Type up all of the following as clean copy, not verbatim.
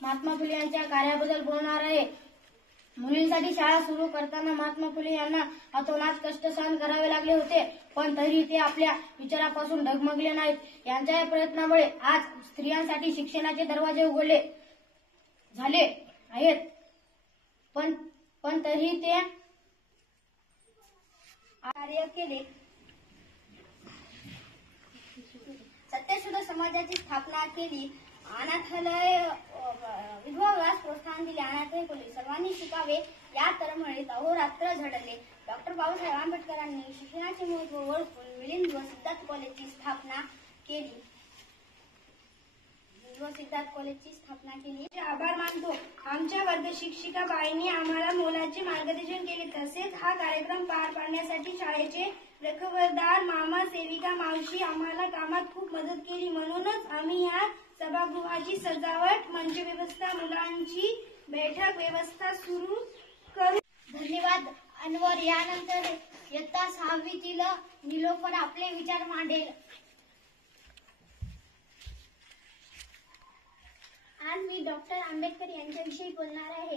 महात्मा फुले यांच्या कार्याबद्दल बोलणार आहे। मुलींसाठी शाळा सुरू करताना महात्मा फुले यांना अतोनात कष्ट सहन करावे लागले होते, पण तरीही ते आपल्या विचारापासून डगमगले नाहीत। यांच्या या प्रयत्नामुळे आज स्त्रियांसाठी शिक्षणाचे दरवाजे उघडले झाले आहेत, पण तरीही ते कार्य केले। सत्यशोधक समाजाची स्थापना केली, अनाथालय विधवास प्रोत्साहन दिले, अनाथालय खोली सर्वांनी शिकावे या तळमळीत अहोरात्र झडले। डॉक्टर बाबासाहेब आंबेडकरांनी शिक्षणाचे महत्त्व ओळखून मिलिंद व सिद्धार्थ कॉलेजची स्थापना केली। आभार मानतो। आमच्या वर्ग शिक्षिका बाईंनी आम्हाला मोलाचे मार्गदर्शन केले। तसेच हा कार्यक्रम पार पाडण्यासाठी शाळेचे रखवलदार मामा, सेविका मावशी आम्हाला कामात खूप मदत केली। म्हणूनच आम्ही या सभागृहाची सजावट, मंच व्यवस्था, मुलांची बैठक व्यवस्था सुरू करू। धन्यवाद अनवर। यानंतर इयत्ता 6वीतील निलोफर आपले विचार मांडेल। आज मी डॉक्टर आंबेडकर यांच्याविषयी बोलणार आहे।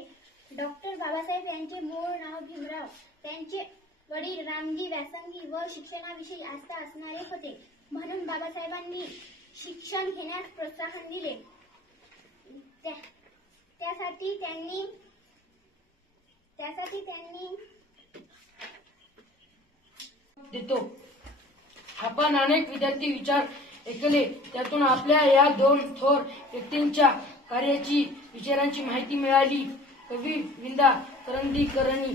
डॉक्टर बाबासाहेब यांचे मूळ नाव भीमराव। त्यांचे वडील रामजी व्यासंगी व शिक्षणाविषयी आस्था असणारे होते, म्हणून बाबासाहेबांनी शिक्षण घेण्यास प्रोत्साहन दिले। त्यासाठी त्यांनी देतो। आपण अनेक विद्यार्थी विचार ऐकले, त्यातून आपल्या या दोन थोर व्यक्तींच्या कार्याची, विचारांची माहिती मिळाली। कवी विंदा करंदीकरांनी